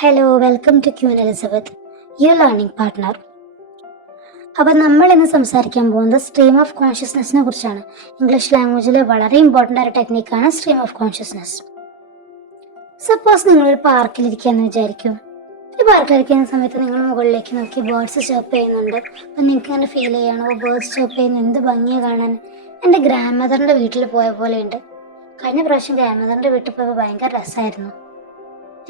Hello welcome to Queen Elizabeth your learning partner. അപ്പോൾ നമ്മൾ ഇന്ന് സംസാരിക്കാൻ പോകുന്നത് സ്ട്രീം ഓഫ് കോൺഷ്യസ്നെസ്സിനെ കുറിച്ചാണ്. ഇംഗ്ലീഷ് ലാംഗ്വേജിൽ വളരെ ഇമ്പോർട്ടൻ്റ് ആയ ടെക്നിക്കാണ് സ്ട്രീം ഓഫ് കോൺഷ്യസ്നെസ്. സപ്പോസ് നിങ്ങളൊരു പാർക്കിലിരിക്കുകയെന്ന് വിചാരിക്കും. ഒരു പാർക്കിലിരിക്കുന്ന സമയത്ത് നിങ്ങൾ മുകളിലേക്ക് നോക്കി ബേർഡ്സ് സ്റ്റോപ്പ് ചെയ്യുന്നുണ്ട്. അപ്പം നിങ്ങൾക്ക് ഇങ്ങനെ ഫീൽ ചെയ്യണോ ബേർഡ്സ് സ്റ്റോപ്പ് ചെയ്യുന്ന എന്ത് ഭംഗിയാണ് കാണാൻ. എൻ്റെ ഗ്രാൻഡ് മദറിൻ്റെ വീട്ടിൽ പോയ പോലെയുണ്ട്. കഴിഞ്ഞ പ്രാവശ്യം ഗ്രാൻഡ് മദറിൻ്റെ വീട്ടിൽ പോയപ്പോൾ ഭയങ്കര രസമായിരുന്നു.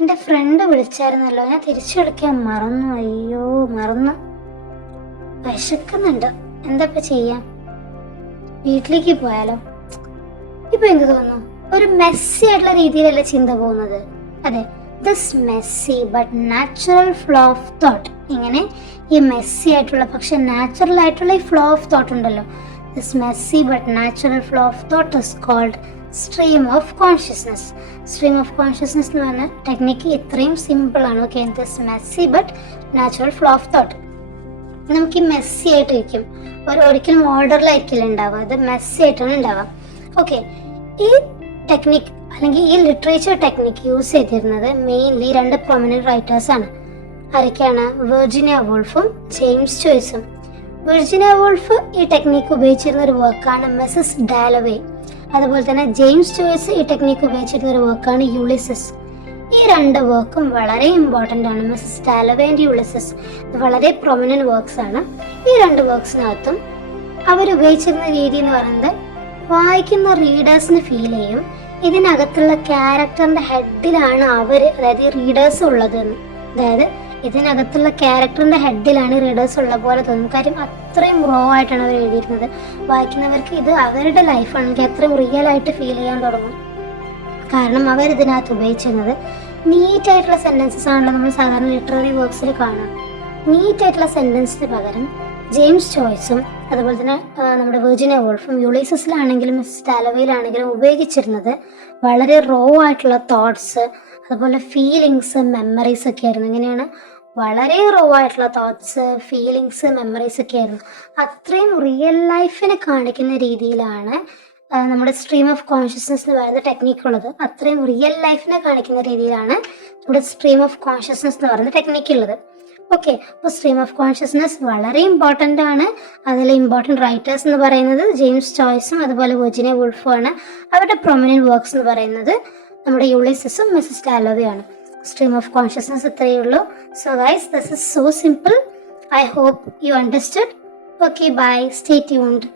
എൻ്റെ ഫ്രണ്ട് വിളിച്ചായിരുന്നല്ലോ, ഞാൻ തിരിച്ചു വിളിക്കാൻ മറന്നു. അയ്യോ മറന്നു. വിശക്കുന്നുണ്ട്, എന്താ ചെയ്യാം? വീട്ടിലേക്ക് പോയാലോ? ഇപ്പൊ എന്ത് തോന്നുന്നു? ഒരു മെസ്സി ആയിട്ടുള്ള രീതിയിലല്ല ചിന്ത പോകുന്നത്. അതെ, this messy but natural flow of thought. ഇങ്ങനെ ഈ മെസ്സി ആയിട്ടുള്ള പക്ഷെ നാച്ചുറൽ ആയിട്ടുള്ള ഈ ഫ്ലോ ഓഫ് തോട്ട് ഉണ്ടല്ലോ, this messy but natural flow of thought is called stream of consciousness. Stream of consciousness എന്ന് പറഞ്ഞ ടെക്നിക്ക് ഇത്രയും സിമ്പിൾ ആണ്. Okay, this messy but natural flow of thought. നമുക്ക് ഈ മെസ്സി ആയിട്ടിരിക്കും, ഒരിക്കലും ഓർഡറിലായിരിക്കില്ല ഉണ്ടാവുക, അത് മെസ്സി ആയിട്ടാണ് ഉണ്ടാവുക. ഓക്കെ, ഈ ടെക്നിക്ക് അല്ലെങ്കിൽ ഈ ലിറ്ററേച്ചർ ടെക്നിക്ക് യൂസ് ചെയ്തിരുന്നത് മെയിൻലി രണ്ട് പ്രൊമിനന്റ് റൈറ്റേഴ്സ് ആണ്. ആരൊക്കെയാണ്? വെർജിനിയ വോൾഫും ജെയിംസ് ചോയ്സും. വെർജിനിയ വോൾഫ് ഈ ടെക്നിക്ക് ഉപയോഗിച്ചിരുന്ന ഒരു വർക്കാണ് മിസസ് ഡാലവേ. അതുപോലെ തന്നെ ജെയിംസ് ചോയ്സ് ഈ ടെക്നിക്ക് ഉപയോഗിച്ചിരുന്ന ഒരു വർക്കാണ് യൂളിസസ്. ഈ രണ്ട് വർക്കും വളരെ ഇമ്പോർട്ടൻ്റ് ആണ്. മിസസ് ഡാലവേ ആൻഡ് യൂളിസസ് വളരെ പ്രൊമിനന്റ് വർക്ക്സ് ആണ്. ഈ രണ്ട് വർക്ക്സിനകത്തും അവരുപയോഗിച്ചിരുന്ന രീതി എന്ന് പറയുന്നത് വായിക്കുന്ന റീഡേഴ്സിന് ഫീൽ ചെയ്യും ഇതിനകത്തുള്ള ക്യാരക്ടറിന്റെ ഹെഡിലാണ് അതായത് ഈ റീഡേഴ്സ് ഉള്ളത് എന്ന്. അതായത് ഇതിനകത്തുള്ള ക്യാരക്ടറിന്റെ ഹെഡിലാണ് റീഡേഴ്സ് ഉള്ള പോലെ തോന്നും. കാര്യം അത്രയും റോ ആയിട്ടാണ് അവർ എഴുതിയിരുന്നത്. വായിക്കുന്നവർക്ക് ഇത് അവരുടെ ലൈഫാണെങ്കിൽ അത്രയും റിയൽ ആയിട്ട് ഫീൽ ചെയ്യാൻ തുടങ്ങും. കാരണം അവരിതിനകത്ത് ഉപയോഗിച്ചിരുന്നത് നീറ്റ് ആയിട്ടുള്ള സെന്റൻസസ് ആണല്ലോ നമ്മൾ സാധാരണ ലിറ്റററി വർക്ക്സിൽ കാണാം. നീറ്റ് ആയിട്ടുള്ള സെന്റൻസിന് പകരം ജെയിംസ് ചോയ്സും അതുപോലെ തന്നെ നമ്മുടെ വെർജിനിയ വോൾഫും യൂളിസസിലാണെങ്കിലും മിസ് ഡാലവേയിലാണെങ്കിലും ഉപയോഗിച്ചിരുന്നത് വളരെ റോ ആയിട്ടുള്ള തോട്ട്സ് അതുപോലെ ഫീലിങ്സ് മെമ്മറീസ് ഒക്കെ ആയിരുന്നു. എങ്ങനെയാണ്? വളരെ റോ ആയിട്ടുള്ള തോട്ട്സ് ഫീലിങ്സ് മെമ്മറീസ് ഒക്കെ ആയിരുന്നു. അത്രയും റിയൽ ലൈഫിനെ കാണിക്കുന്ന രീതിയിലാണ് നമ്മുടെ സ്ട്രീം ഓഫ് കോൺഷ്യസ്നെസ് എന്ന് പറയുന്ന ടെക്നിക്ക് ഉള്ളത്. അത്രയും റിയൽ ലൈഫിനെ കാണിക്കുന്ന രീതിയിലാണ് നമ്മുടെ സ്ട്രീം ഓഫ് കോൺഷ്യസ്നെസ് എന്ന് പറയുന്ന ടെക്നിക്ക് ഉള്ളത്. ഓക്കെ, അപ്പോൾ സ്ട്രീം ഓഫ് കോൺഷ്യസ്നെസ് വളരെ ഇമ്പോർട്ടൻ്റ് ആണ്. അതിൽ ഇമ്പോർട്ടൻറ്റ് റൈറ്റേഴ്സ് എന്ന് പറയുന്നത് ജെയിംസ് ചോയ്സും അതുപോലെ വെർജിനിയ വോൾഫും ആണ്. അവരുടെ പ്രൊമിനന്റ് വർക്ക്സ് എന്ന് പറയുന്നത് നമ്മുടെ യൂളിസസും മിസസ് ഡാലവേ ആണ്. സ്ട്രീം ഓഫ് കോൺഷ്യസ്നെസ് ഇത്രയേ ഉള്ളൂ. So guys, this is so simple. I hope you understood. Okay, bye, stay tuned.